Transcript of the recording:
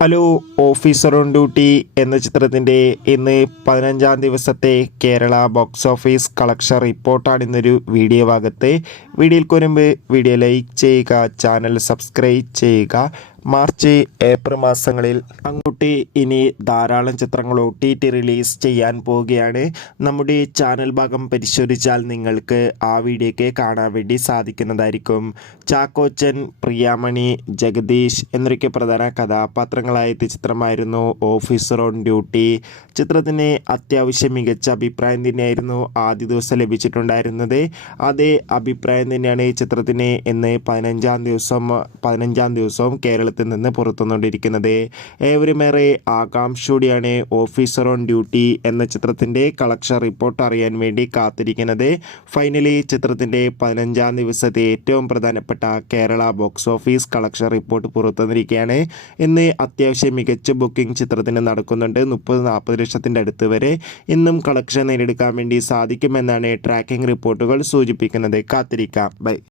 Hello, officer on duty എന്ന ചിത്രത്തിൻ്റെ ഇന്ന് 15-ാം ദിവസത്തെ കേരള ബോക്സ് ഓഫീസ് കളക്ഷൻ റിപ്പോർട്ടാണ് ഇന്നൊരു വീഡിയോ ഭാഗത്ത്. വീഡിയോയിൽ വരുമ്പോൾ വീഡിയോ ലൈക്ക് ചെയ്യുക, ചാനൽ സബ്സ്ക്രൈബ് ചെയ്യുക. മാർച്ച് ഏപ്രിൽ മാസങ്ങളിൽ അങ്ങോട്ട് ഇനി ധാരാളം ചിത്രങ്ങൾ OTT റിലീസ് ചെയ്യാൻ പോവുകയാണ്. നമ്മുടെ ചാനൽ ഭാഗം പരിശോധിച്ചാൽ നിങ്ങൾക്ക് ആ വീഡിയോയ്ക്ക് കാണാൻ വേണ്ടി സാധിക്കുന്നതായിരിക്കും. ചാക്കോച്ചൻ, പ്രിയാമണി, ജഗദീഷ് എന്നൊക്കെ പ്രധാന കഥാപാത്രങ്ങളായ ചിത്രമായിരുന്നു ഓഫീസർ ഓൺ ഡ്യൂട്ടി. ചിത്രത്തിന് അത്യാവശ്യം മികച്ച അഭിപ്രായം തന്നെയായിരുന്നു ആദ്യ ദിവസം ലഭിച്ചിട്ടുണ്ടായിരുന്നത്. അതേ അഭിപ്രായം തന്നെയാണ് ഈ ചിത്രത്തിന് ഇന്ന് 15-ാം ദിവസവും കേരളത്തിൽ നിന്ന് പുറത്തുകൊണ്ടിരിക്കുന്നത്. ഏവരുമേറെ ആകാംക്ഷയോടെയാണ് ഓഫീസർ ഓൺ ഡ്യൂട്ടി എന്ന ചിത്രത്തിൻ്റെ കളക്ഷൻ റിപ്പോർട്ട് അറിയാൻ വേണ്ടി കാത്തിരിക്കുന്നത്. ഫൈനലി ചിത്രത്തിൻ്റെ 15-ാം ദിവസത്തെ ഏറ്റവും പ്രധാനപ്പെട്ട Kerala box office collection report പുറത്തുവന്നിരിക്കുകയാണ്. ഇന്ന് അത്യാവശ്യം മികച്ച ബുക്കിംഗ് ചിത്രത്തിന് നടക്കുന്നുണ്ട്. 30-40 ലക്ഷത്തിൻ്റെ അടുത്ത് വരെ ഇന്നും കളക്ഷൻ നേടിയെടുക്കാൻ വേണ്ടി സാധിക്കുമെന്നാണ് ട്രാക്കിംഗ് റിപ്പോർട്ടുകൾ സൂചിപ്പിക്കുന്നത്. കാത്തിരിക്കാം. ബൈ.